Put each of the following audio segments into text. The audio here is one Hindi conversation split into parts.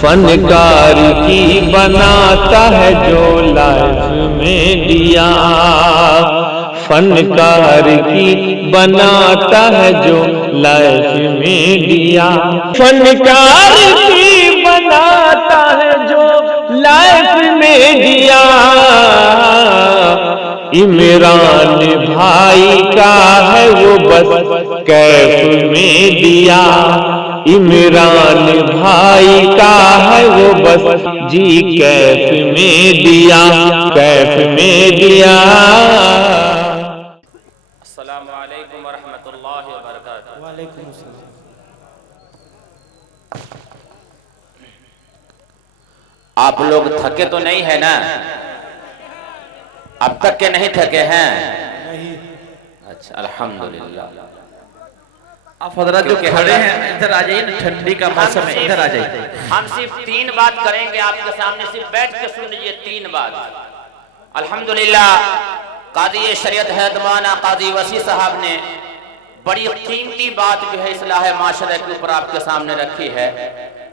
फनकार की बनाता है जो लाइफ में दिया, फनकार की बनाता है जो लाइफ में दिया, फनकार की बनाता है जो लाइफ में दिया। इमरान भाई का है वो बस कैफ में दिया, इमरान भाई का है वो बस जी कैफ में दिया, कैफ में दिया। अस्सलामु अलैकुम वरहमतुल्लाहि वबरकातुहू। वालेकुम अस्सलाम। आप लोग थके तो नहीं है ना? अब तक के नहीं थके हैं? नहीं। अच्छा, अल्हम्दुलिल्लाह। आप हजरत जो खड़े हैं इधर आ जाइए ना, ठंडी का मौसम है, इधर आ जाइए। हम सिर्फ 3 बात करेंगे आपके सामने, सिर्फ बैठ के सुन लीजिए 3 बात। अल्हम्दुलिल्लाह, काजी शरीयत है मौलाना काजी वसी साहब ने बड़ी कीमती बात जो है इस्लाह माशरा के ऊपर आपके सामने रखी है।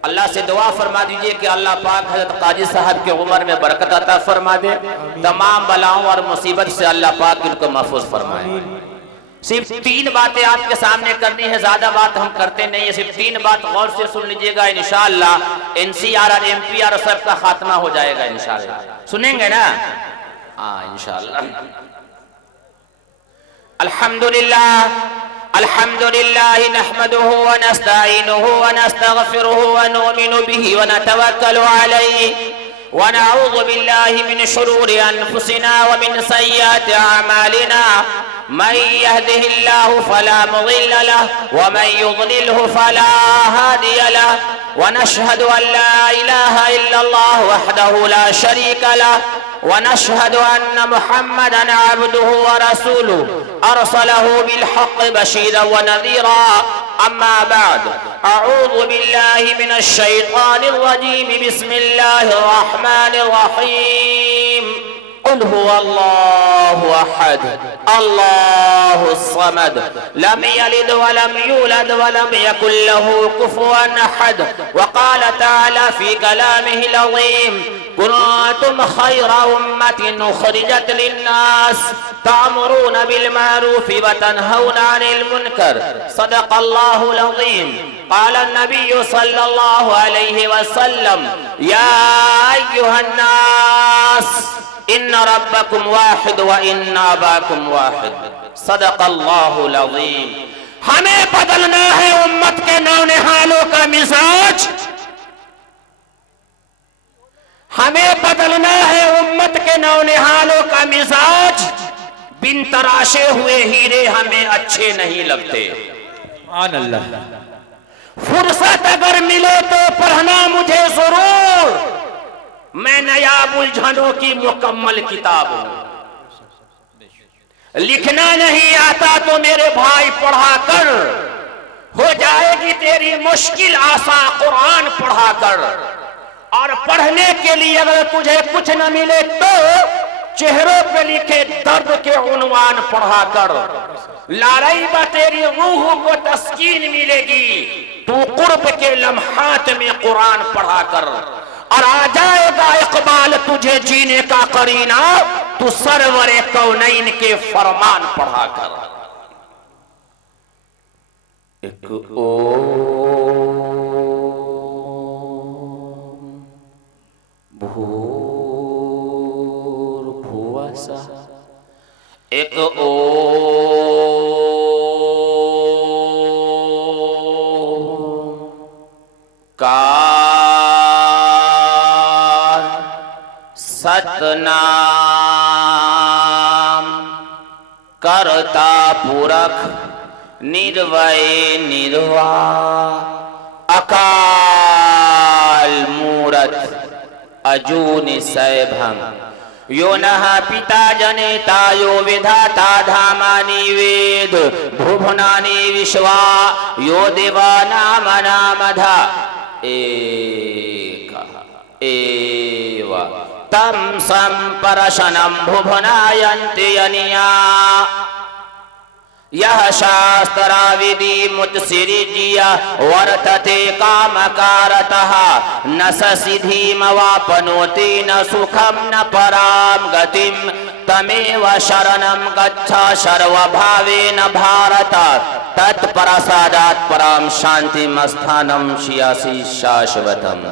अल्लाह से दुआ फरमा दीजिए कि अल्लाह पाक हजरत काजी साहब के उम्र में बरकत अता फरमा दे, तमाम बलाओं और मुसीबत से अल्लाह पाक इनको महफूज फरमाए। सिर्फ 3 बातें आपके सामने करनी है, ज्यादा बात हम करते नहीं है। सिर्फ 3 बात गौर से सुन लीजिएगा, इंशाअल्लाह NCR और MPR सब का खात्मा हो जाएगा इंशाअल्लाह। सुनेंगे ना? हाँ इंशाअल्लाह। अल्हम्दुलिल्लाह अल्हम्दुलिल्लाह नहमदुहु व नस्तईनुहु व नस्तगफिरुहु व नुमिनु बिही व नतवक्कलु अलैहि व नऊज़ु बिल्लाहि मिन शुरूरि अनफुसिना व मिन सय्यिआति अअमालिना। मन यहदिहिल्लाहु फला मुदिल्ल लहु व मन युद्लिलहु फला हादिय लहु व नशहदु अन ला इलाहा इल्लल्लाह वहदहु ला शरीका लहु व नशहदु अन्न मुहम्मदन अब्दुहु व रसूलुहु अरसलहु बिलहक़्क़ि बशीरन व नज़ीरा। अम्मा बाद, अऊज़ु बिल्लाहि मिनश शैतानिर रजीम। बिस्मिल्लाहिर रहमानिर रहीम। क़ुल हुवल्लाहु अहद अल्लाहुस समद लम यलिद व लम यूलद व लम यकुल लहु कुफुवन अहद। व क़ाल तआला फ़ी कलामिहिल अज़ीम, कुन्तुम खैरा उम्मतिन उखरिजत लिन्नास तअमुरूना बिल मारूफि व तनहौना अनिल मुनकर। सदक़ल्लाहुल अज़ीम। क़ाल नबी सल्लल्लाहु अलैहि वसल्लम, या अय्युहन नास इन्न रब्बकुम वाहिद व इन्न अबाकुम वाहिद। सदक़ल्लाहुल अज़ीम। हमें बदलना है उम्मत के नौनिहालों का मिजाज, हमें बदलना है उम्मत के नौनिहालों का मिजाज। बिन तराशे हुए हीरे हमें अच्छे नहीं लगते। सुभान अल्लाह। फुर्सत अगर मिले तो पढ़ना मुझे जरूर, मैं नायाब उलझनों की मुकम्मल किताब हूं। लिखना नहीं आता तो मेरे भाई पढ़ा कर, हो जाएगी तेरी मुश्किल आसा कुरान पढ़ा कर। और पढ़ने के लिए अगर तुझे कुछ न मिले तो चेहरों पे लिखे दर्द के उन्वान पढ़ा कर। लारैब तेरी रूह को तस्कीन मिलेगी, तू कुर्ब के लम्हात में कुरान पढ़ा कर। और आ जाएगा इकबाल तुझे जीने का करीना, तू सरवरे कौनैन के फरमान पढ़ा कर। एक भूर्भुवः स्वः, एक कार सतनाम करता पुरख निर्वय निर्वाह अकाल मूरत अजूनि सैभं यो नः पिता जनेता यो विधाता धामानि वेद भुवनानि विश्वा यो देवानामनामधा एकः एव तं सम्परशनं भुवनायन्ति यनिया। यह शास्त्राविधि मुत्सिरिजिया वर्तते कामकारतः न ससिद्धिमवाप्नोति न सुखम न पराम गतिम तमेव शरणं गच्छ सर्वभावेन भारत तत्प्रसादात् पराम शांतिं स्थानं श्रियसि शाश्वतम्।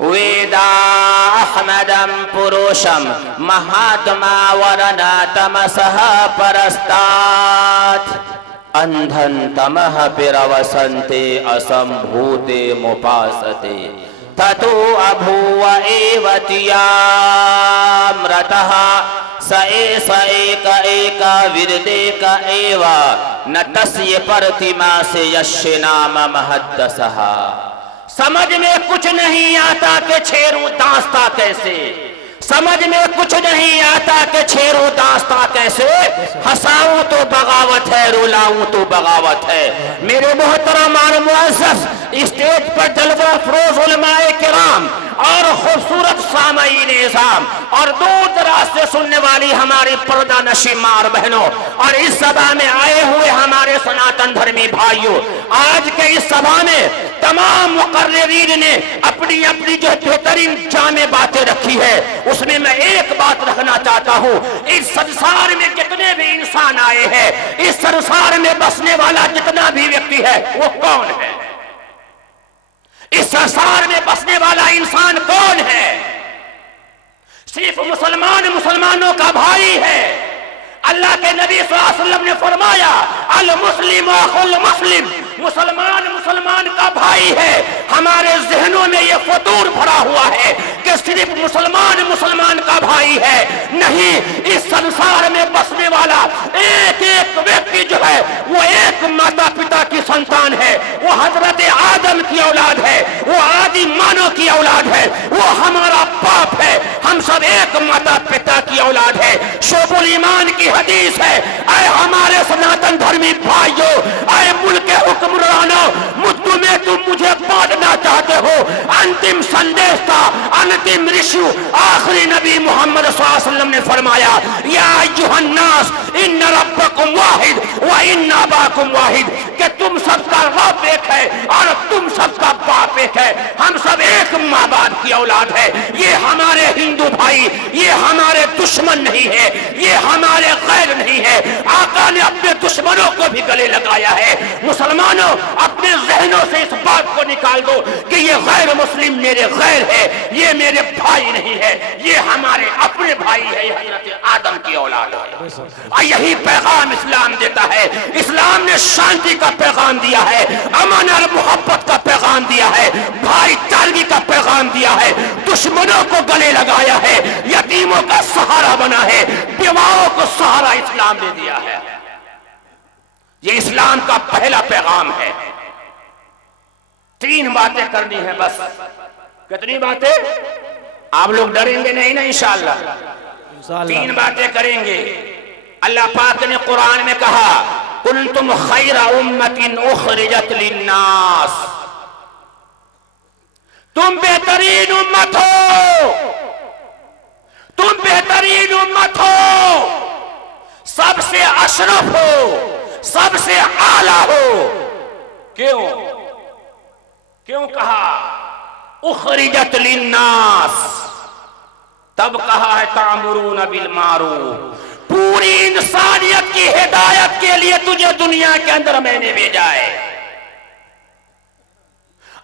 वेदाहमदं पुरुषं महात्मा वर्णतमसः परस्तात् अंधं तमः पिरवसन्ते असंभूते मुपासते ततो अभूव एव तियामृतः स एष एक विरदेक एव न तस्य प्रतिमा से यस्य नाम महद्दसः। समझ में कुछ नहीं आता कि छेरू दास्ता कैसे, समझ में कुछ नहीं आता कि छेरू दास्ता कैसे, हंसाऊं तो बगावत है रुलाऊं तो बगावत है। मेरे मोहतरम और मुअज़्ज़ज़ स्टेज पर जलवा फरोज़ उलमाए किराम और खूबसूरत सामईन निज़ाम और दूर दराज से सुनने वाली हमारी पर्दा नशी मार बहनों और इस सभा में आए हुए हमारे सनातन धर्मी भाइयों, आज के इस सभा में तमाम मुकर्रिरीन ने अपनी अपनी जो बेहतरीन जामे बातें रखी है, उसमें मैं एक बात रखना चाहता हूँ। इस संसार में जितने भी इंसान आए हैं, इस संसार में बसने वाला जितना भी व्यक्ति है वो कौन है? इस संसार में बसने वाला इंसान कौन है? सिर्फ मुसलमान मुसलमानों का भाई है। अल्लाह के नबी सल्लल्लाहु अलैहि वसल्लम ने फरमाया अल मुस्लिम अखुल मुस्लिम, मुसलमान मुसलमान का भाई है। हमारे जहनों में यह फतूर भरा हुआ है कि सिर्फ मुसलमान मुसलमान का भाई है, नहीं, इस संसार में बसने वाला एक एक व्यक्ति जो है वो एक माता पिता की संतान है, वो हजरत आदम की औलाद है, वो आदि मानव की औलाद है, वो हमारा बाप है। हम सब एक माता पिता की औलाद है। शोबुल ईमान की हदीस है, ऐ हमारे सनातन धर्मी भाइयों, ऐ मुल्क हुक्मरानों, मुद्दू में तुम मुझे बांटना चाहते हो। अंतिम संदेश था, अंतिम ऋषि आखिरी नबी मोहम्मद सल्लल्लाहु अलैहि वसल्लम ने फरमाया या अय्युहन्नास इन्न रब्बकुम वाहिद व इन्न अबाकुम वाहिद, कि तुम सबका रब एक है और तुम सबका बाप एक है। हम सब एक माँ बाप की औलाद है। ये हमारे हिंदू भाई, ये हमारे दुश्मन नहीं है, ये हमारे गैर नहीं है। आका ने अपने दुश्मनों को भी गले लगाया है। मुसलमानों, अपने जहनों से इस बात को निकाल दो कि ये गैर मुस्लिम मेरे गैर है, ये मेरे भाई नहीं है, ये हमारे अपने भाई है, ये हजरत आदम की औलाद है। यही पैगाम इस्लाम देता है। इस्लाम ने शांति का पैगाम दिया है, अमन और मोहब्बत का पैगाम दिया है, भाईचारगी का पैगाम दिया है, दुश्मनों को गले लगाया है, यतीमों का सहारा बना है, विधवाओं को सहारा इस्लाम ने दिया है। ये इस्लाम का पहला पैगाम है। 3 बातें करनी है बस। कितनी बातें? आप लोग डरेंगे नहीं ना इंशाअल्लाह। 3 बातें करेंगे। अल्लाह पाक ने कुरान में कहा कुंतुम खैरा उम्मतिन उखरिजत लिन्नास, तुम बेहतरीन उम्मत हो, तुम बेहतरीन उम्मत हो, सबसे अशरफ हो, सबसे आला हो। क्यों क्यों कहा उखरिजत लिन्नास? तब कहा है तामुरून बिल मारूफ, पूरी इंसानियत की हिदायत के लिए तुझे दुनिया के अंदर मैंने भेजा है।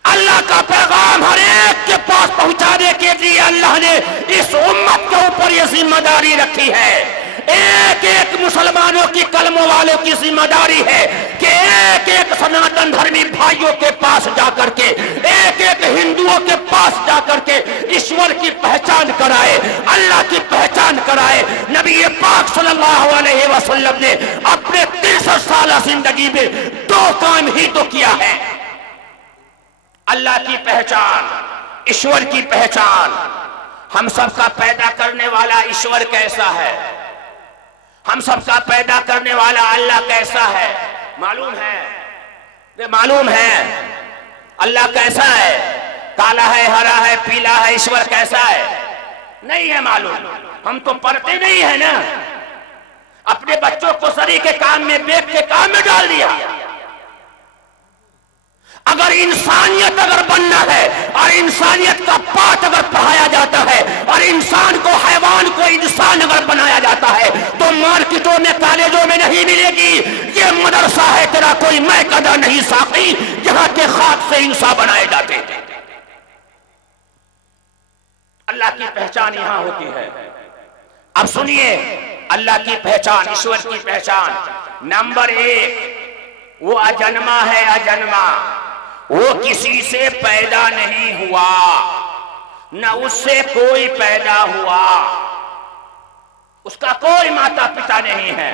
अल्लाह का पैगाम हर एक के पास पहुंचाने के लिए अल्लाह ने इस उम्मत के ऊपर यह जिम्मेदारी रखी है। एक एक मुसलमानों की, कलमों वालों की जिम्मेदारी है कि एक एक सनातन धर्मी भाइयों के पास जाकर के, एक एक हिंदुओं के पास जाकर के ईश्वर की पहचान कराए, अल्लाह की पहचान कराए। नबी पाक सल्लल्लाहु अलैहि वसल्लम ने अपने 63 साल जिंदगी में 2 काम ही तो किया है, अल्लाह की पहचान, ईश्वर की पहचान। हम सबका पैदा करने वाला ईश्वर कैसा है, हम सबका पैदा करने वाला अल्लाह कैसा है मालूम है? मालूम है अल्लाह कैसा है? काला है, हरा है, पीला है। ईश्वर कैसा है? नहीं है मालूम। हम तो पढ़ते नहीं है ना। अपने बच्चों को सरी के काम में, बेग के काम में डाल दिया। अगर इंसानियत अगर बनना है और इंसानियत का पाठ अगर पढ़ाया जाता है और इंसान को, हैवान को इंसान अगर बनाया जाता है तो मार्केटों में, कॉलेजों में नहीं मिलेगी। ये मदरसा है तेरा कोई मैं कदा नहीं साकी, जहां के खाक से इंसान बनाए जाते थे। अल्लाह की पहचान यहां होती है। अब सुनिए, अल्लाह की पहचान, ईश्वर की पहचान। नंबर 1, वो अजन्मा है, अजन्मा। वो किसी से पैदा नहीं हुआ, न उससे कोई पैदा हुआ, उसका कोई माता पिता नहीं है।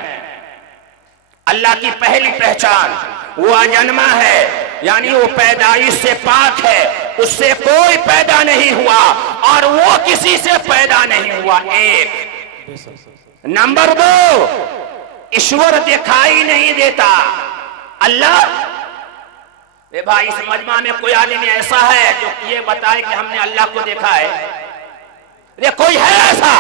अल्लाह की पहली पहचान, वो अजन्मा है, यानी वो पैदाइश से पाक है, उससे कोई पैदा नहीं हुआ और वो किसी से पैदा नहीं हुआ। 1। नंबर 2, ईश्वर दिखाई नहीं देता। अल्लाह, ए भाई, इस मजमा में कोई आदमी ऐसा है जो ये बताए कि हमने अल्लाह को देखा है? ये कोई है ऐसा?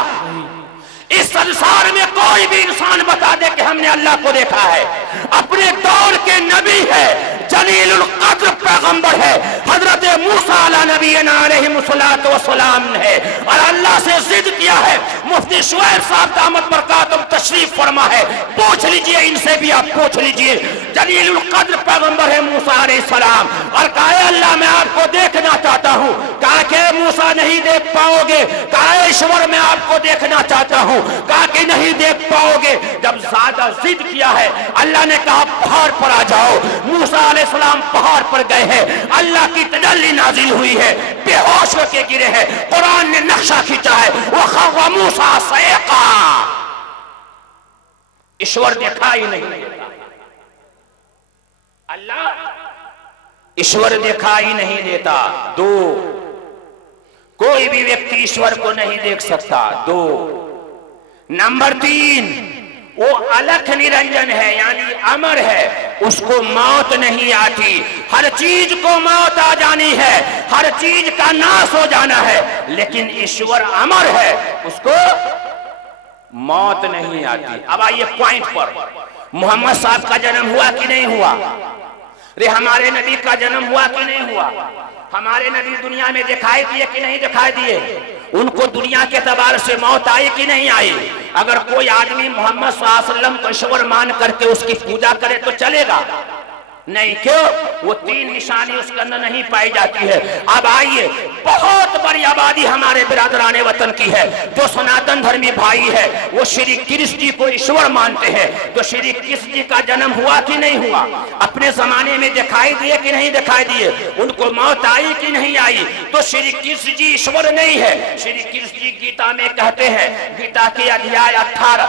इस संसार में कोई भी इंसान बता दे कि हमने अल्लाह को देखा है? अपने दौर के नबी है, जलीलुल कद्र पैगंबर है, हजरत मूसा अला नबीना अलैहिस्सलातु वस्सलाम है, और अल्लाह से जिद किया है। मुफ्ती शुएब साहब दामत बरकातुहुम तशरीफ फरमा है, पूछ लीजिए इनसे भी, आप पूछ लीजिए। जलीलुल कद्र पैगंबर है मूसा अलैहिस्सलाम, और कहा अल्लाह मैं आपको देखना चाहता हूँ। कहा कि मूसा नहीं देख पाओगे। कहा ईश्वर मैं आपको देखना चाहता हूँ। कहा कि नहीं देख पाओगे। जब ज्यादा जिद किया है, अल्लाह ने कहा पहाड़ पर आ जाओ। मूसा अलैहिस्सलाम पहाड़ पर गए हैं, अल्लाह की तजल्ली नाजिल हुई है, बेहोश होकर गिरे हैं। कुरान ने नक्शा खींचा है, वो खर्रा मूसा सैक़ा। ईश्वर दिखाई नहीं देता। अल्लाह ईश्वर दिखाई नहीं देता। 2, कोई भी व्यक्ति ईश्वर को नहीं देख सकता। 2। नंबर 3, वो अलख निरंजन है, यानी अमर है, उसको मौत नहीं आती। हर चीज को मौत आ जानी है, हर चीज का नाश हो जाना है, लेकिन ईश्वर अमर है, उसको मौत नहीं आती। अब आइए पॉइंट पर। मोहम्मद साहब का जन्म हुआ कि नहीं हुआ? रे हमारे नबी का जन्म हुआ कि नहीं हुआ? हमारे नबी दुनिया में दिखाई दिए कि नहीं दिखाई दिए? उनको दुनिया के एतबार से मौत आई कि नहीं आई? अगर कोई आदमी मोहम्मद सल्लल्लाहु अलैहि वसल्लम को ईश्वर मान करके उसकी पूजा करे तो चलेगा? नहीं। क्यों? वो 3 निशानी उसके अंदर नहीं पाई जाती है। अब आइए, बहुत बड़ी आबादी हमारे बिरादराने वतन की है जो सनातन धर्मी भाई है, वो श्री कृष्ण जी को ईश्वर मानते हैं। तो श्री कृष्ण जी का जन्म हुआ कि नहीं हुआ? अपने जमाने में दिखाई दिए कि नहीं दिखाई दिए? उनको मौत आई कि नहीं आई? तो श्री कृष्ण जी ईश्वर नहीं है। श्री कृष्ण जी गीता में कहते हैं, गीता के अध्याय 18,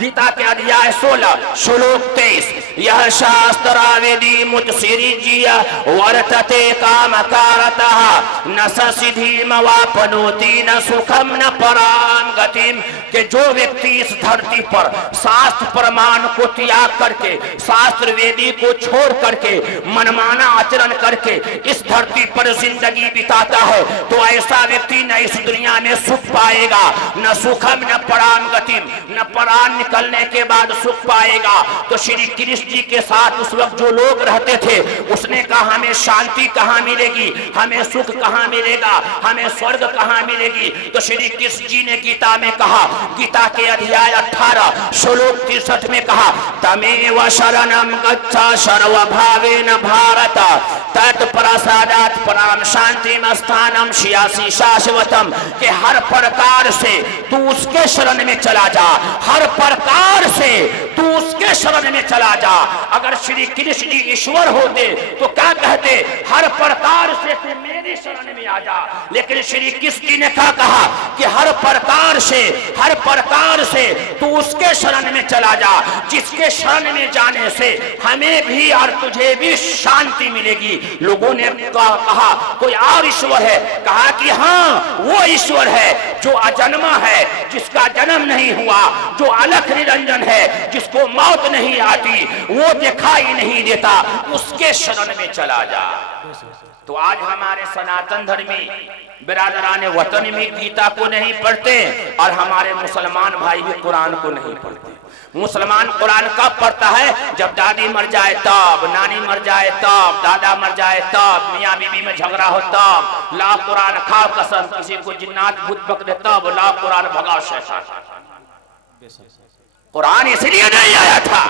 गीता के अध्याय 16 श्लोक 23, यह शास्त्र वेदी मुत्सिरी जिया वर्तते कामकारतः न सिद्धिम वापनोति न सुखम न पराम गतिम। कि जो व्यक्ति इस धरती पर शास्त्र प्रमाण को त्याग करके, शास्त्र वेदी को छोड़ करके, मनमाना आचरण करके इस धरती पर जिंदगी बिताता है, तो ऐसा व्यक्ति न इस दुनिया में सुख पाएगा, न सुखम न पराम गतिम, न पराम निकलने के बाद सुख पाएगा। तो श्री कृष्ण जी के साथ उस वक्त जो लोग रहते थे, उसने कहा हमें शांति कहाँ मिलेगी, हमें सुख कहाँ मिलेगा, हमें स्वर्ग कहाँ मिलेगी? तो श्री कृष्ण जी ने गीता में कहा, गीता के अध्याय 18 श्लोक 63 में कहा, तमेव शरणम गच्छ सर्वभावेन भारत तत्प्रसादात् पराम शांतिम स्थानम श्यासि शाश्वतम। कि हर प्रकार से तू उसके शरण में चला जा, हर प्रकार से तू उसके शरण में चला जा। अगर श्री कृष्ण जी ईश्वर होते तो क्या कहते? हर प्रकार से तू मेरी शरण में आ जा। लेकिन श्री कृष्ण जी ने क्या कहा कि हर प्रकार से तू उसके शरण में चला जा, जिसके शरण में जाने से हमें भी और तुझे भी शांति मिलेगी। लोगों ने कहा कोई और ईश्वर है? कहा कि हाँ, वो ईश्वर है जो अजन्मा है, जिसका जन्म नहीं हुआ, जो अलख निरंजन है, जिसको मौत नहीं आती, वो दिखाई नहीं देता, उसके शरण में चला जा। तो आज हमारे सनातन धर्मी बिरादराने वतन में गीता को नहीं पढ़ते और हमारे मुसलमान भाई भी कुरान को नहीं पढ़ते। मुसलमान कुरान कब पढ़ता है? जब दादी मर जाए तब, नानी मर जाए तब, दादा मर जाए तब, मियाँ बीवी में झगड़ा हो तब, ला कुरान खा कसम, किसी को जिन्नात भूत पकड़े तब ला कुरान भगाओ शैतान। कुरान इसलिए नहीं आया था,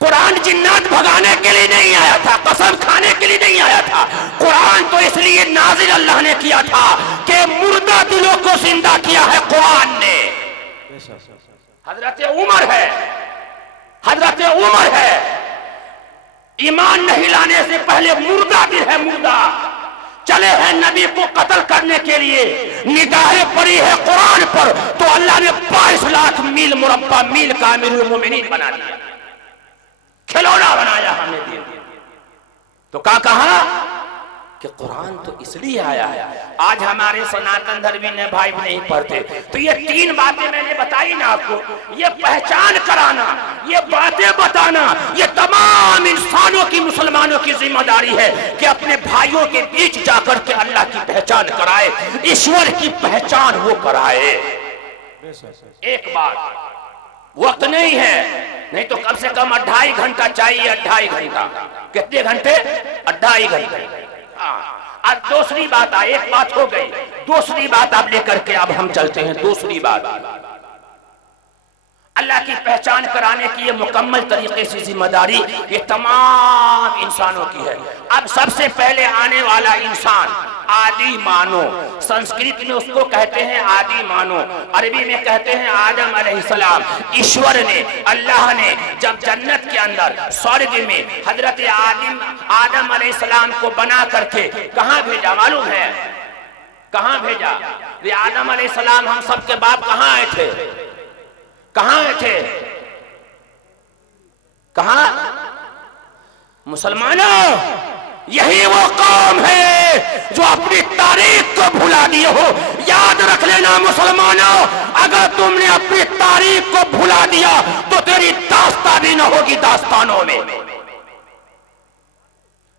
कुरान जिन्नात भगाने के लिए नहीं आया था, कसम खाने के लिए नहीं आया था। कुरान तो इसलिए नाजिल अल्लाह ने किया था कि मुर्दा दिलों को जिंदा किया है कुरान ने। हजरत उमर है, हजरत उमर है, ईमान नहीं लाने से पहले मुर्दा दिल है, मुर्दा चले हैं नबी को कत्ल करने के लिए, निगाहें पड़ी है कुरान पर, तो अल्लाह ने 22 लाख मील मुरब्बा मील का अमीरुल मोमिनीन बना दिया, खिलौना बनाया हमें दिया। तो क्या कहा कि कुरान तो इसलिए आया है। आज हमारे सनातन धर्मी ने भाई नहीं पढ़ते, तो ये 3 बातें मैंने बताई ना आपको, ये पहचान कराना, ये बातें बताना, ये तमाम इंसानों की, मुसलमानों की जिम्मेदारी है कि अपने भाइयों के बीच जाकर के अल्लाह की पहचान कराए, ईश्वर की पहचान वो कराए। एक बात, वक्त नहीं है, नहीं तो कम से कम 2.5 घंटा चाहिए, 2.5 घंटा। कितने घंटे? 2.5 घंटे। अब दूसरी बात आई, एक बात हो गई, दूसरी बात आप लेकर के अब हम चलते हैं। दूसरी बात, अल्लाह की पहचान कराने की ये मुकम्मल तरीके से जिम्मेदारी ये तमाम इंसानों की है। अब सबसे पहले आने वाला इंसान आदि मानो, संस्कृत में उसको कहते हैं आदि मानो, अरबी में कहते हैं आदम अलैहिस्सलाम। ईश्वर ने, अल्लाह ने जब जन्नत के अंदर स्वर्ग में हजरत आदम अलैहिस्सलाम को बना करके कहां भेजा मालूम है? कहां भेजा? ये आदम अलैहिस्सलाम हम सबके बाप कहां आए थे? कहां आए थे? कहां? मुसलमानों, यही वो कौम है जो अपनी तारीख को भुला दिए हो। याद रख लेना मुसलमानों, अगर तुमने अपनी तारीख को भुला दिया तो तेरी दास्तानी न होगी दास्तानों में।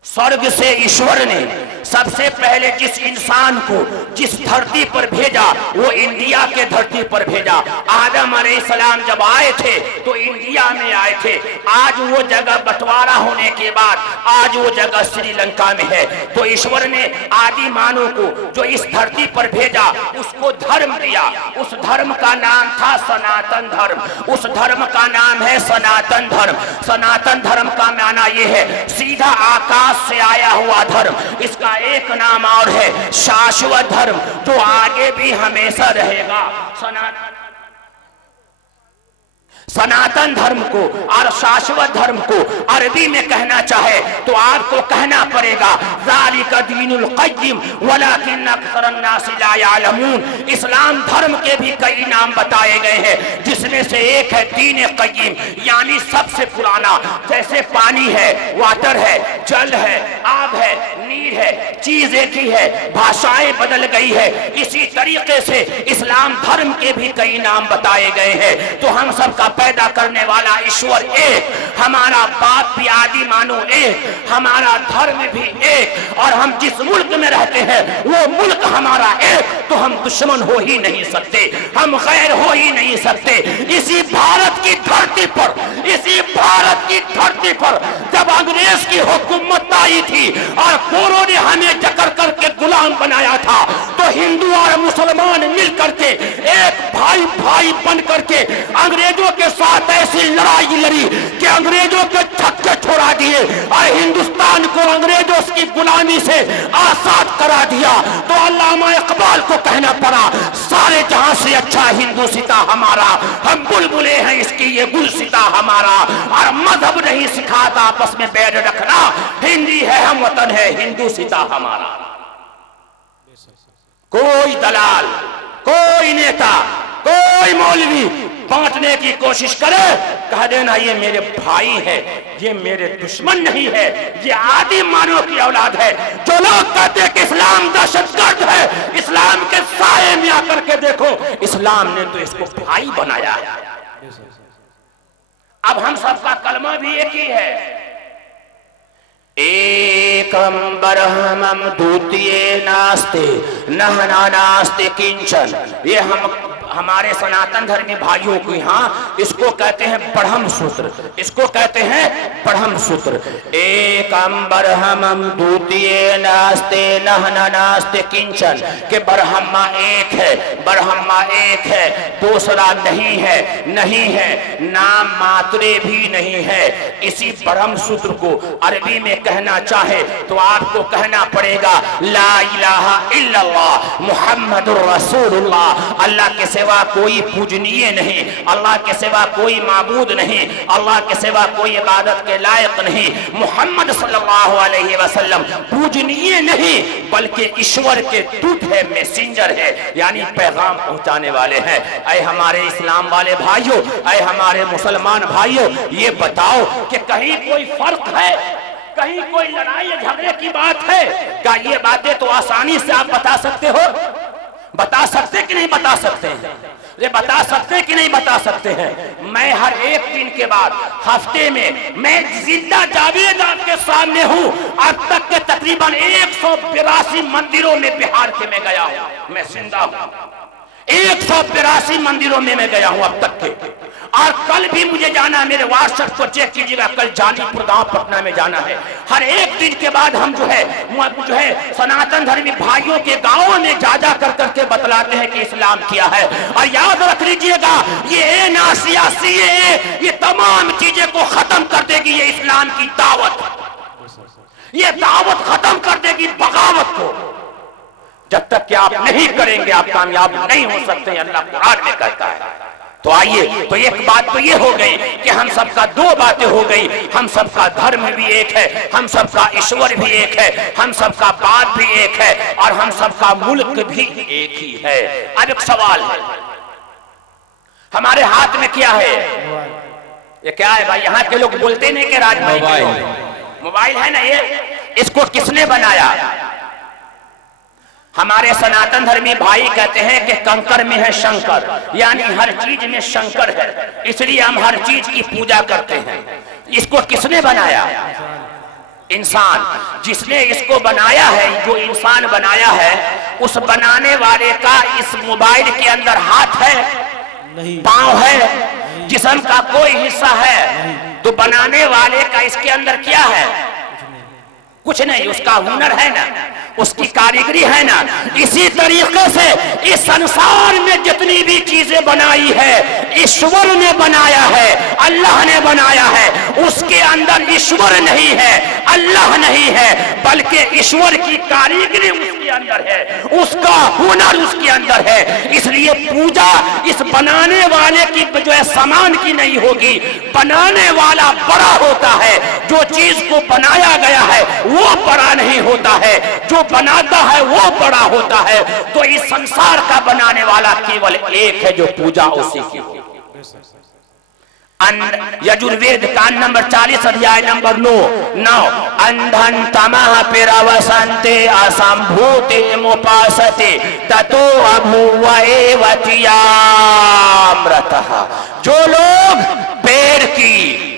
स्वर्ग से ईश्वर ने सबसे पहले जिस इंसान को जिस धरती पर भेजा वो इंडिया के धरती पर भेजा। आदम अलैहिस्सलाम जब आए थे तो इंडिया में आए थे। आज वो जगह बंटवारा होने के बाद आज वो जगह श्रीलंका में है। तो ईश्वर ने आदि मानव को जो इस धरती पर भेजा उसको धर्म दिया। उस धर्म का नाम था सनातन धर्म। उस धर्म का नाम है सनातन धर्म। सनातन धर्म का माना ये है सीधा आकाश से आया हुआ धर्म। इसका एक नाम और है शाश्वत धर्म, जो आगे भी हमेशा रहेगा। सनातन धर्म को और शाश्वत धर्म को अरबी में कहना चाहे तो आपको कहना पड़ेगा ज़ालिका दीनुल क़य्यिम वलाकिन अक्सरन नास ला यालमून। इस्लाम धर्म के भी कई नाम बताए गए हैं, जिसमें से एक है दीन क़य्यिम, यानी सबसे पुराना। जैसे पानी है, वाटर है, जल है, आग है, नीर है, चीज एक ही है, भाषाएं बदल गई है। इसी तरीके से इस्लाम धर्म के भी कई नाम बताए गए हैं। तो हम सबका पैदा करने वाला ईश्वर एक, हमारा बाप भी आदि मानो एक, हमारा धर्म भी एक, और हम जिस मुल्क में रहते हैं वो मुल्क हमारा एक। तो हम दुश्मन हो ही नहीं सकते, हम गैर हो ही नहीं सकते। इसी भारत की धरती पर, इसी भारत की धरती पर जब अंग्रेज की हुकूमत आई थी और गोरों ने हमें जकड़ करके गुलाम बनाया था, तो हिंदू और मुसलमान मिल करके एक भाई भाई बन करके अंग्रेजों के साथ ऐसी लड़ाई लड़ी कि अंग्रेजों के छक्के छोड़ा दिए और हिंदुस्तान को अंग्रेजों की गुलामी से आजाद करा दिया। तो अल्लामा इकबाल को कहना पड़ा सारे जहां से अच्छा हिंदू सिता हमारा, हम बुलबुले हैं इसकी ये गुल सिता हमारा। और मजहब नहीं सिखाता आपस में बैर रखना, हिंदी है हम वतन है हिंदू सिता हमारा। कोई दलाल, कोई नेता, कोई मौलवी बांटने की कोशिश करे, कह देना ये मेरे भाई है, ये मेरे दुश्मन नहीं है, ये आदि मानव की औलाद है। जो लोग कहते हैं कि इस्लाम दहशतगर्द है, इस्लाम के साये में आकर के देखो, इस्लाम ने तो इसको भाई बनाया है। अब हम सबका कलमा भी एक ही है, एकम बरहमम द्वितीये नास्ते नहना नास्ते किंचन। ये हम हमारे सनातन धर्मी भाइयों को यहाँ इसको कहते हैं ब्रह्म सूत्र, इसको कहते हैं ब्रह्म सूत्र। एकम ब्रह्मम द्वितीय नास्ते न नास्ते किंचन, के ब्रह्मा एक है, ब्रह्मा एक है, दूसरा नहीं है, नहीं है, नाम मात्रे भी नहीं है। इसी ब्रह्म सूत्र को अरबी में कहना चाहे तो आपको कहना पड़ेगा ला इलाहा इल्लल्लाह मुहम्मदुर रसूलुल्लाह। अल्लाह के सिवा कोई पूजनीय नहीं, अल्लाह के सिवा कोई माबूद नहीं, अल्लाह के सिवा कोई इबादत के लायक नहीं। मोहम्मद सल्लल्लाहु अलैहि वसल्लम पूजनीय नहीं बल्कि ईश्वर के दूत है, मैसेंजर है, यानी पैगाम पहुंचाने वाले हैं। ऐ हमारे इस्लाम वाले भाइयों, ऐ हमारे मुसलमान भाइयों, ये बताओ कि कहीं कोई फर्क है, कहीं कोई लड़ाई झगड़े की बात है क्या? ये बातें तो आसानी से आप बता सकते हो, बता सकते कि नहीं बता सकते हैं? ये बता सकते कि नहीं बता सकते हैं? मैं हर एक दिन के बाद हफ्ते में मैं जिंदा जावेद आपके सामने हूँ। अब तक के तकरीबन 182 मंदिरों में बिहार के में गया हूँ, मैं जिंदा हूँ। 182 मंदिरों में मैं गया हूँ अब तक के, और कल भी मुझे जाना, मेरे व्हाट्सएप को चेक कीजिएगा, कल जानीपुर गांव पटना में जाना है। हर एक दिन के बाद हम जो है सनातन धर्मी भाइयों के गांवों में जा कर करके बतलाते हैं कि इस्लाम क्या है। और याद रख लीजिएगा, ये नासिया सीए ये तमाम चीजें को खत्म कर देगी ये इस्लाम की दावत, ये दावत खत्म कर देगी बगावत को। जब तक कि आप नहीं करेंगे आप कामयाब नहीं हो सकते, अल्लाह कुरान में कहता है। तो आइए, तो एक बात तो ये हो गई कि हम सबका दो बातें हो गई, हम सबका धर्म भी एक है, हम सबका ईश्वर भी एक है, हम सबका बात भी एक है, और हम सबका मुल्क भी एक ही है। अब एक सवाल है, हमारे हाथ में क्या है? ये क्या है भाई? यहाँ के लोग बोलते नहीं कि राजमहल मोबाइल है ना, ये इसको किसने बनाया? हमारे सनातन धर्मी भाई कहते हैं कि कंकर में है शंकर, यानी हर चीज में शंकर है, इसलिए हम हर चीज की पूजा करते हैं। इसको किसने बनाया? इंसान। जिसने इसको बनाया है, जो इंसान बनाया है, उस बनाने वाले का इस मोबाइल के अंदर हाथ है, पांव है, जिस्म का कोई हिस्सा है? तो बनाने वाले का इसके अंदर क्या है? कुछ नहीं। उसका हुनर है ना, उसकी कारीगरी है ना। इसी तरीके से इस संसार में जितनी भी चीजें बनाई है ईश्वर ने बनाया है, अल्लाह ने बनाया है। उसके अंदर ईश्वर नहीं है, अल्लाह नहीं है, बल्कि ईश्वर की कारीगरी उसके अंदर है, उसका हुनर उसके अंदर है। इसलिए पूजा इस बनाने वाले की जो है समान की नहीं होगी। बनाने वाला बड़ा होता है, जो चीज को बनाया गया है वो बड़ा नहीं होता है, जो बनाता है वो बड़ा होता है। तो इस संसार का बनाने वाला केवल एक है, जो पूजा उसी की हो। यजुर्वेद कांड नंबर 40 अध्याय नंबर 9 अंधन तमः पिरवसन्ते असंभूते मुपासते ततो अभूव एव तियामृतः। जो लोग पेड़ की,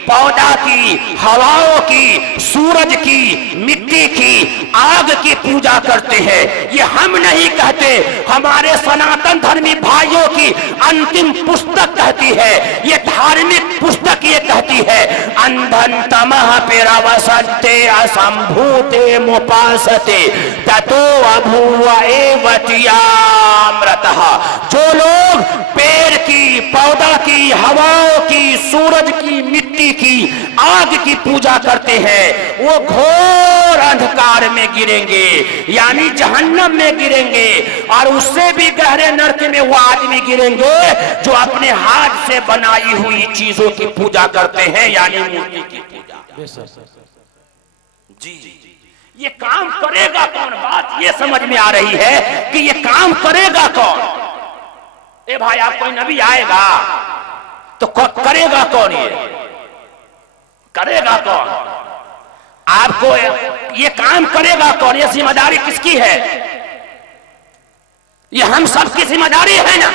पौधा की, हवाओं की, सूरज की, मिट्टी की, आग की पूजा करते हैं, ये हम नहीं कहते, हमारे सनातन धर्मी भाइयों की अंतिम पुस्तक कहती है, ये धार्मिक पुस्तक ये कहती है। अंधन तमः पिरवसन्ते असंभूते मुपासते ततो अभूव एव तियामृतः। जो लोग पेड़ की, पौधा की, हवाओं की, सूरज की, मिट्टी की, आग की पूजा करते हैं, वो घोर अंधकार में गिरेंगे, यानी जहन्नम में गिरेंगे। और उससे भी गहरे नरक में वो आदमी गिरेंगे जो अपने हाथ से बनाई हुई चीजों की पूजा करते हैं, यानी मूर्ति की पूजा। जी, ये काम करेगा कौन? बात ये समझ में आ रही है कि ये काम करेगा कौन? ए भाई, आप कोई नबी आएगा तो करेगा कौन? ये करेगा कौन? आपको ये काम करेगा कौन? ये जिम्मेदारी किसकी है? ये हम सबकी जिम्मेदारी है ना,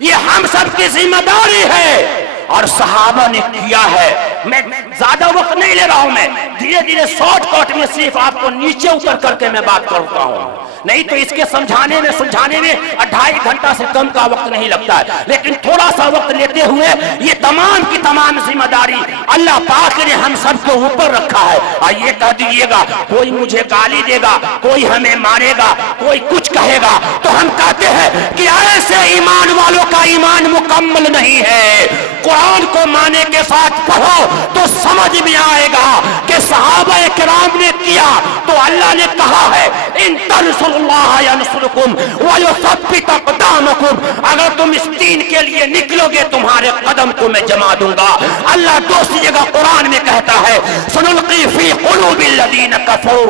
ये हम सबकी जिम्मेदारी है। और सहाबा ने किया है, मैं ज्यादा वक्त नहीं ले रहा हूं, मैं धीरे धीरे शॉर्टकट में सिर्फ आपको नीचे उतर करके मैं बात करता हूं, नहीं तो इसके समझाने में सुलझाने में 2.5 घंटा से कम का वक्त नहीं लगता है। लेकिन थोड़ा सा वक्त लेते हुए ये तमाम की तमाम जिम्मेदारी अल्लाह पाक ने हम सबके ऊपर रखा है। और ये कह दीजिएगा कोई मुझे गाली देगा, कोई हमें मारेगा, कोई कुछ कहेगा, तो हम कहते हैं कि ऐसे ईमान वालों का ईमान मुकम्मल नहीं है। कुरान को माने के साथ पढ़ो तो समझ में आएगा कि सहाबा किराम ने किया तो अल्लाह ने कहा है इन तंसुरुल्लाह यंसुरकुम व युसब्बित अक़दामकुम, अगर तुम इस दीन के लिए निकलोगे तुम्हारे कदम को मैं जमा दूंगा। अल्लाह दूसरी जगह कुरान में कहता है सनुल्क़ी फ़ी क़ुलूबिल लज़ीना कफ़रू,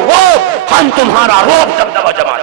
हम तुम्हारा रोब दबदबा जमा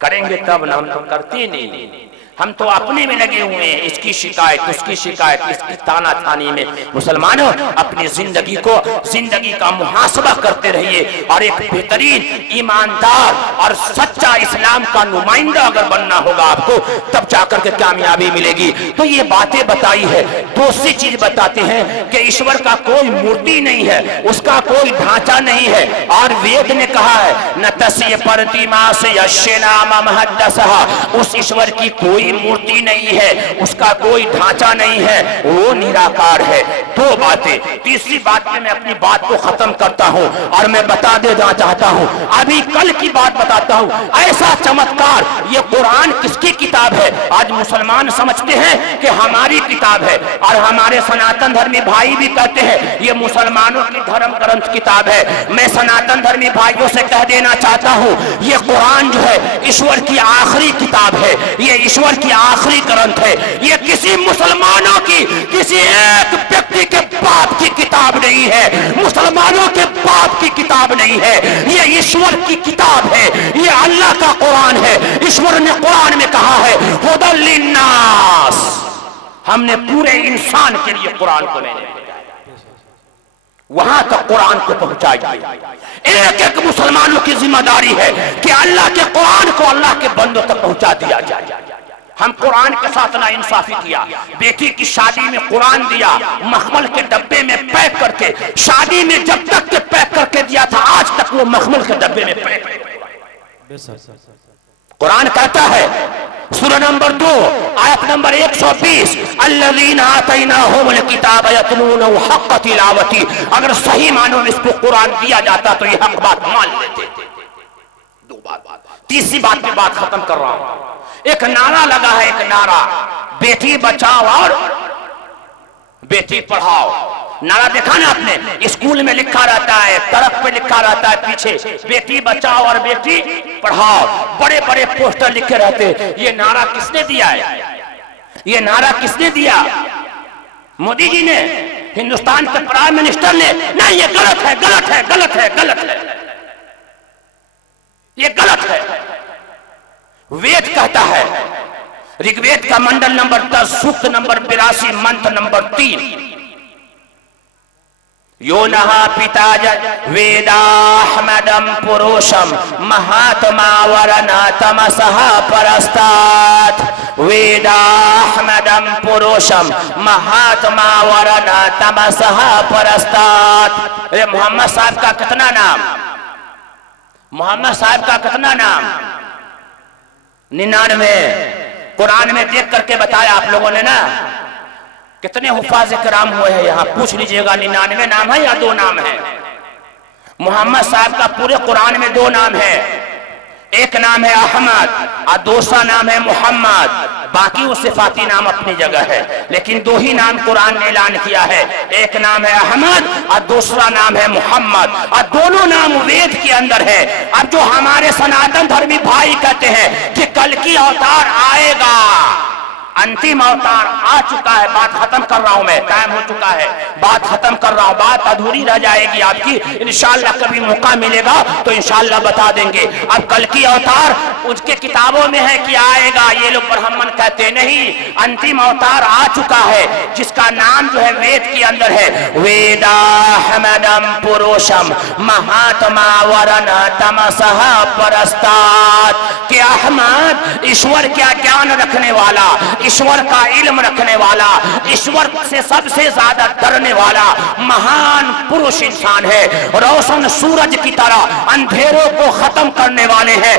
करेंगे तब ना, हम तो करते नहीं, हम तो अपने में लगे हुए हैं, इसकी शिकायत उसकी शिकायत, इसकी ताना तानी में। मुसलमानों अपनी जिंदगी का मुहासबा करते रहिए और एक बेहतरीन ईमानदार और सच्चा इस्लाम का नुमाइंदा अगर बनना होगा आपको, तब जाकर के कामयाबी मिलेगी। तो ये बातें बताई है। दूसरी चीज बताते हैं कि ईश्वर का कोई मूर्ति नहीं है, उसका कोई ढांचा नहीं है। और वेद ने कहा है न तस्य प्रतिमा से यशनाम महद्दसहा, उस ईश्वर की कोई मूर्ति नहीं है, उसका कोई ढांचा नहीं है, वो निराकार है। दो बातें। तीसरी बात में मैं अपनी बात को खत्म करता हूं और मैं बता देना चाहता हूं, अभी कल की बात बताता हूं। ऐसा चमत्कार, ये कुरान किसकी किताब है? आज मुसलमान समझते हैं कि हमारी किताब है और हमारे सनातन धर्मी भाई भी कहते हैं ये मुसलमानों की धर्म ग्रंथ किताब है। मैं सनातन धर्मी भाइयों से कह देना चाहता हूं ये कुरान जो है ईश्वर की आखिरी किताब है, ये ईश्वर की आखिरी ग्रंथ है। ये किसी मुसलमानों की, किसी एक व्यक्ति के बाप की किताब नहीं है, मुसलमानों के बाप की किताब नहीं है, ये ईश्वर की किताब है, ये अल्लाह का कुरान है। ईश्वर ने कुरान में कहा है हुदल लिन्नास, हमने पूरे इंसान के लिए कुरान को मैंने वहां तक कुरान को पहुंचाइए। एक एक मुसलमानों की जिम्मेदारी है कि अल्लाह के कुरान को अल्लाह के बंदों तक पहुंचा दिया जाए। हम कुरान के साथ ना इंसाफी किया, बेटी की शादी में कुरान दिया, मखमल के डब्बे में पैक करके, शादी में जब तक के पैक करके दिया था आज तक वो मखमल के डब्बे में पैक। कुरान कहता है सूरह नंबर 2 आयत नंबर 120 अल्लज़ीना आतैनाहुमुल किताब यतलूनहु हक़्क़ तिलावती, अगर सही मानों में इसको कुरान दिया जाता तो ये हक बात मान लेते। दो बात। तीसरी बात पे बात खत्म कर रहा हूं। एक नारा लगा है, एक नारा, बेटी बचाओ और बेटी पढ़ाओ। नारा देखा ना आपने, स्कूल में लिखा रहता है, तरफ पे लिखा रहता है पीछे बेटी बचाओ और बेटी पढ़ाओ, बड़े बड़े पोस्टर लिखे रहते। ये नारा किसने दिया है? ये नारा किसने दिया? मोदी जी ने, हिंदुस्तान के प्राइम मिनिस्टर ने? नहीं, ये गलत है, गलत है, गलत है, गलत है, ये गलत है। वेद कहता है, ऋग्वेद का मंडल नंबर 10 सूक्त नंबर 82 मंत्र नंबर 3, यो नहा पिता वेदाहमदम पुरुषम महात्मा वरना तमसः परस्तात्, वेदाहमदम पुरुषम महात्मा वरना तमसः परस्तात्। अरे मोहम्मद साहब का कितना नाम, मोहम्मद साहब का कितना नाम? 99। कुरान में देख करके बताया आप लोगों ने ना, कितने हुफ्फाज़ किराम हुए हैं यहाँ, पूछ लीजिएगा 99 नाम है या 2 नाम है? मोहम्मद साहब का पूरे कुरान में 2 नाम है, एक नाम है अहमद और दूसरा नाम है मोहम्मद। बाकी वो सिफाती नाम अपनी जगह है, लेकिन 2 ही नाम कुरान ने ऐलान किया है, एक नाम है अहमद और दूसरा नाम है मोहम्मद, और दोनों नाम वेद के अंदर है। अब जो हमारे सनातन धर्मी भाई कहते हैं कि कल की अवतार आएगा, अंतिम अवतार आ चुका है, बात खत्म कर रहा हूं मैं, टाइम हो चुका है, बात खत्म कर रहा हूं, बात अधूरी रह जाएगी आपकी। इंशाल्लाह कभी मौका मिलेगा तो इंशाल्लाह बता देंगे। अब कल की अवतार उसके किताबों में है कि आएगा, ये लोग ब्राह्मण कहते नहीं, अंतिम अवतार आ चुका है जिसका नाम जो है वेद के अंदर है, वेदाहमदम पुरुषम महात्मा वरना तमसः परस्तात्। कि अहमद ईश्वर का ज्ञान रखने वाला, ईश्वर का इल्म रखने वाला, ईश्वर से सबसे ज्यादा डरने वाला महान पुरुष इंसान है। रोशन सूरज की तरह अंधेरों को खत्म करने वाले हैं।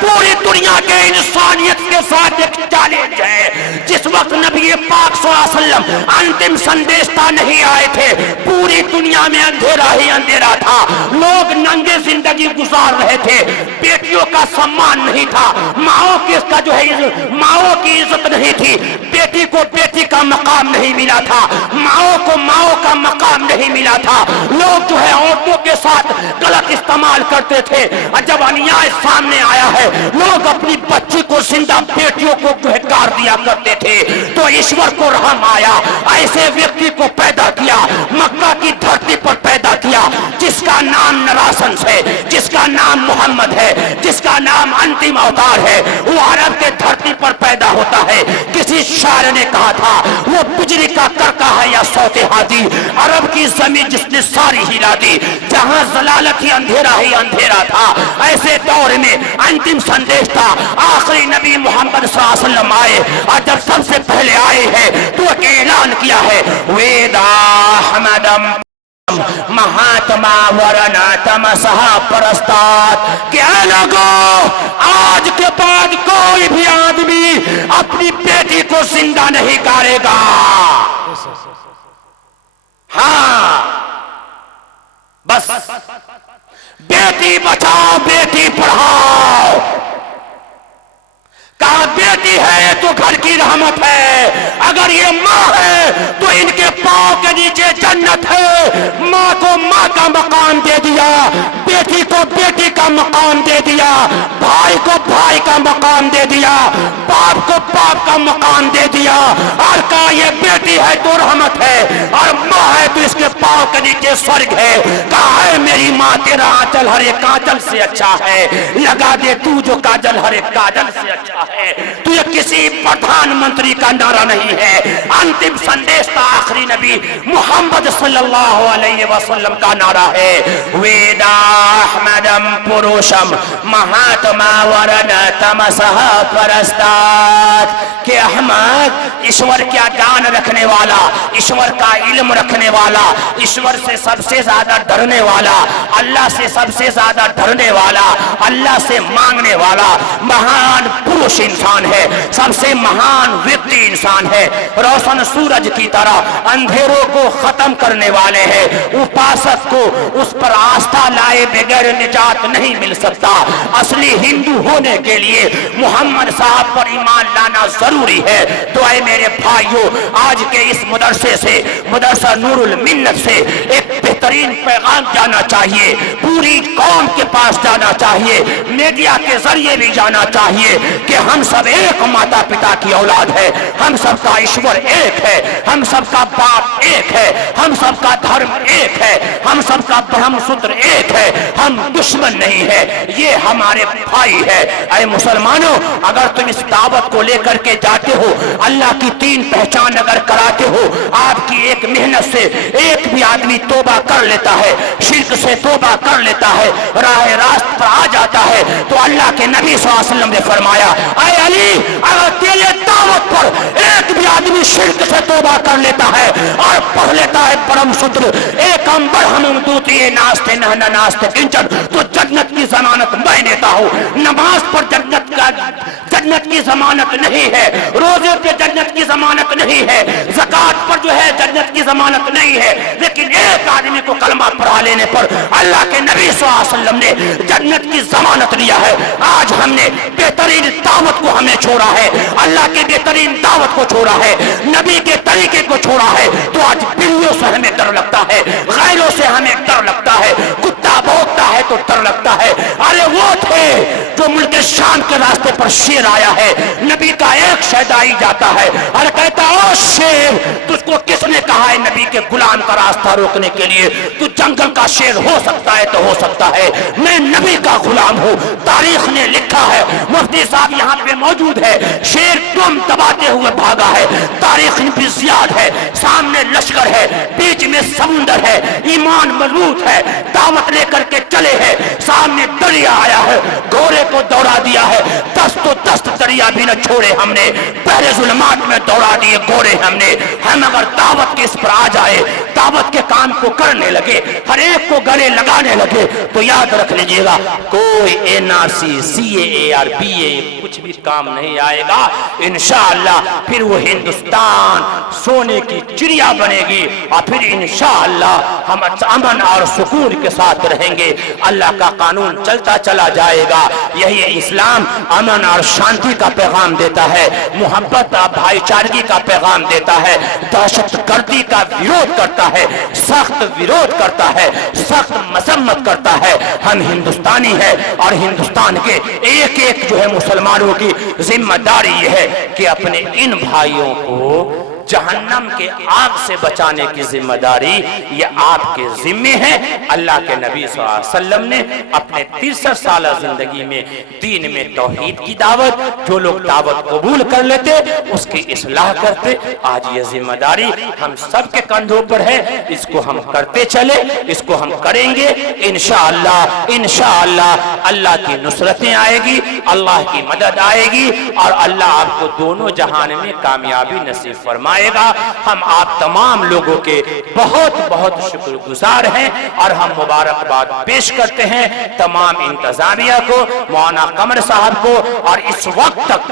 पूरी दुनिया के इंसानियत के साथ एक चैलेंज है। जिस वक्त नबी पाक सल्लल्लाहु अलैहि वसल्लम अंतिम संदेशता नहीं आए थे, पूरी दुनिया में अंधेरा ही अंधेरा था। लोग नंगे जिंदगी गुजार रहे थे, बेटियों का सम्मान नहीं था, माओ की इसका जो है माओ की इज्जत नहीं थी, बेटी को बेटी का मकाम नहीं मिला था, माओ को माओ का मकाम नहीं मिला था। लोग जो है औरतों के साथ गलत इस्तेमाल करते थे। और जब अन्याय सामने आया है, लोग अपनी बच्ची को जिंदा बेटियों को जो है गाड़ दिया करते थे, तो ईश्वर को रहम आया, ऐसे व्यक्ति को पैदा किया, मक्का की धरती पर पैदा किया, जिसका नाम नरासन है, जिसका नाम मोहम्मद है, जिसका नाम अंतिम अवतार है। वो अरब के धरती पर पैदा होता है। किसी शायर ने कहा था, वो बिजली का करका है या सौते हादी, अरब की जमीन जिसने सारी हिला दी, जहां जलालत ही अंधेरा था। ऐसे दौर में अंतिम संदेश था, आखिरी नबी मोहम्मद सल्लल्लाहु अलैहि वसल्लम आए, और जब सबसे पहले आए हैं तो एक ऐलान किया है, वेदा हमदम महात्मा वरना तमसहा परस्तात। क्या लगो, आज के बाद कोई भी आदमी अपनी बेटी को जिंदा नहीं करेगा। हाँ, बस बेटी बचाओ बेटी पढ़ाओ। कहा बेटी है तो घर की रहमत है, अगर ये माँ है तो इनके पांव के नीचे जन्नत है। माँ को माँ का मकाम दे दिया, बेटी को बेटी का मकाम दे दिया, भाई को भाई का मकाम दे दिया, बाप को बाप का मकाम दे दिया, और कहा ये बेटी है तो रहमत है, और माँ है तो इसके पांव के नीचे स्वर्ग है। कहा है मेरी माँ तेरा आंचल हर एक काजल से अच्छा है, लगा दे तू जो काजल हर एक काजल से अच्छा है। तो ये किसी प्रधानमंत्री का नारा नहीं है, अंतिम संदेश का आखिरी नबी मोहम्मद सल्लल्लाहु अलैहि वसल्लम का नारा है, वेदाहमदम पुरुषम महात्मा वरन तमसह परस्तात। के अहमद ईश्वर का ज्ञान रखने वाला, ईश्वर का इल्म रखने वाला, ईश्वर से सबसे ज्यादा डरने वाला, अल्लाह से सबसे ज्यादा डरने वाला, अल्लाह से मांगने वाला महान पुरुष इंसान है, सबसे महान व्यक्ति इंसान है। रोशन सूरज की तरह अंधेरों को खत्म करने वाले हैं। उपासक को उस पर आस्था लाए बगैर निजात नहीं मिल सकता। असली हिंदू होने के लिए मोहम्मद साहब पर ईमान लाना जरूरी है। तो आए मेरे भाइयों, आज के इस मदरसे से, मदरसा नूरुल मिन्नत से एक बेहतरीन पैगाम जाना चाहिए, पूरी कौम के पास जाना चाहिए, मीडिया के जरिए भी जाना चाहिए कि हम सब एक माता पिता की औलाद है, हम सबका ईश्वर एक है, हम सबका बाप एक है, हम सबका धर्म एक है, हम सबका ब्रह्म सूत्र एक है, हम दुश्मन नहीं है, ये हमारे भाई है। अरे मुसलमानों, अगर तुम इस दावत को लेकर के जाते हो, अल्लाह की तीन पहचान अगर कराते हो, आपकी एक मेहनत से एक भी आदमी तौबा कर लेता है, शिर्क से तौबा कर लेता है, राह रास्त पर आ जाता है, तो अल्लाह के नबी सल्लल्लाहु अलैहि वसल्लम ने फरमाया, अरे अली, अगर तेरे दावत पर एक भी आदमी शिर्क से तौबा कर लेता है और पढ़ लेता है परम सूत्र एक अंबर हम दूतिए नास्ते न नास्ते किंचन, तो जन्नत की जमानत मैं देता हूँ। नमाज पर जन्नत की जमानत नहीं है, रोजे पे जन्नत की जमानत नहीं है, ज़कात पर जो है जन्नत की जमानत नहीं है, लेकिन एक आदमी को कलमा पढ़ा लेने पर अल्लाह के नबी सल्लल्लाहु अलैहि वसल्लम ने जन्नत की जमानत दिया है। आज हमने बेहतरीन दावत को हमें छोड़ा है, अल्लाह के बेहतरीन दावत को छोड़ा है, नबी के तरीके को छोड़ा है, तो आज बिल्लियों से हमें डर लगता है, गैरों से हमें डर लगता है, कुत्ता भौंकता है तो डर लगता है। अरे वो थे जो मुल्क शाम के रास्ते पर शेर आया है, नबी का एक शहदाई जाता है और कहता है, ओ शेर, तुझको किसने कहा है नबी के गुलाम का रास्ता रोकने के लिए? तू जंगल का शेर हो सकता है तो हो सकता है, मैं नबी का गुलाम हूँ। तारीख ने लिखा है, मुफ्ती साहब यहाँ पे मौजूद है, शेर तुम दबाते हुए भागा है, तारीख भी याद है, सामने लश्कर है, बीच में समुंदर है, ईमान मजबूत है, दावत लेकर के चले हैं, सामने दरिया आया है, घोड़े को दौड़ा दिया है, 10 दरिया भी न छोड़े हमने, पहले जुल्मात में दौड़ा दिए घोड़े हमने। हम अगर दावत के इस पर आ जाए, दावत के काम को करने लगे, हर एक को गले लगाने लगे, तो याद रख लीजिएगा कोई NRC CAA BA कुछ भी काम नहीं आएगा। इंशाअल्लाह फिर वो हिंदुस्तान सोने की चिड़िया बनेगी और फिर इंशाअल्लाह हम अमन और सुकून के साथ रहेंगे। अल्लाह का कानून चलता चला जाएगा। यही इस्लाम अमन और शांति का पैगाम देता है, मोहब्बत और भाईचारगी का पैगाम देता है, दहशतगर्दी का विरोध करता है, सख्त विरोध करता है, सख्त मसम्मत करता है। हम हिंदुस्तानी है और हिंदुस्तान के एक एक जो है मुसलमानों की जिम्मेदारी यह है कि अपने इन भाइयों को जहन्नम के आग से बचाने की जिम्मेदारी ये आपके जिम्मे है। अल्लाह के नबी सल्लल्लाहु अलैहि वसल्लम ने अपने 63 साल जिंदगी में दीन में तौहीद की दावत, जो लोग दावत कबूल कर लेते उसकी इस्लाह करते। आज ये जिम्मेदारी हम सब के कंधों पर है, इसको हम करते चले, इसको हम करेंगे। इंशाअल्लाह इंशाअल्लाह अल्लाह की नुसरतें आएगी, अल्लाह की मदद आएगी और अल्लाह आपको दोनों जहान में कामयाबी नसीब फरमाए। हम आप तमाम लोगों के बहुत बहुत शुक्रगुजार हैं और हम मुबारकबाद पेश करते हैं तमाम इंतजामिया को, मौलाना कमर साहब को, और इस वक्त तक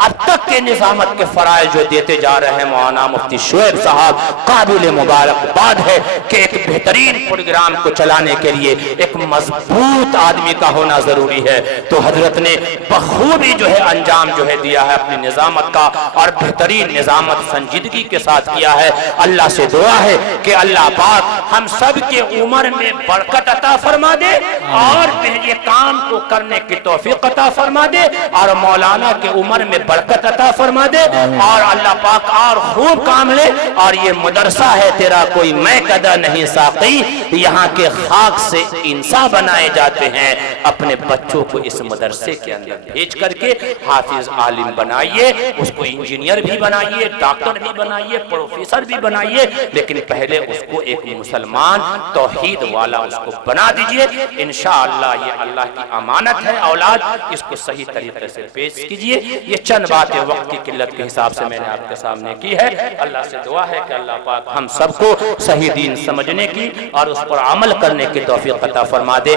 अब तक के निजामत के फराइज जो देते जा रहे हैं मौलाना मुफ्ती शुएब साहब, काबिल मुबारकबाद है कि एक बेहतरीन प्रोग्राम को चलाने के लिए एक मजबूत आदमी का होना जरूरी है। तो हजरत ने बखूबी जो है अंजाम जो है दिया है अपनी निजामत का और बेहतरीन निजामत संजीदगी के साथ किया है। अल्लाह से दुआ है कि अल्लाह पाक हम सब के उम्र में बरकत अता फरमा दे और ये काम को करने की तौफीक अता फरमा दे और मौलाना के उम्र में बरकत अता फरमा दे और अल्लाह पाक और खूब काम ले। और ये मदरसा है तेरा कोई मैं कदा नहीं साकी, यहाँ के खाक से इंसान बनाए जाते हैं। अपने बच्चों को इस मदरसे के अंदर भेज करके हाफिज आलिम बनाइए, उसको इंजीनियर भी बनाइए, डॉक्टर भी बनाइए, प्रोफेसर भी बनाइए, लेकिन पहले उसको एक मुसलमान तौहीद वाला उसको बना दीजिए। इंशाअल्लाह ये अल्लाह की अमानत है औलाद, इसको सही तरीके से पेश कीजिए। ये चंद बातें वक्त की किल्लत के हिसाब से मैंने आपके सामने की है। अल्लाह से दुआ है कि अल्लाह पाक हम सबको सही दीन समझने की और उस पर अमल करने की तौफीक अता फरमा दे।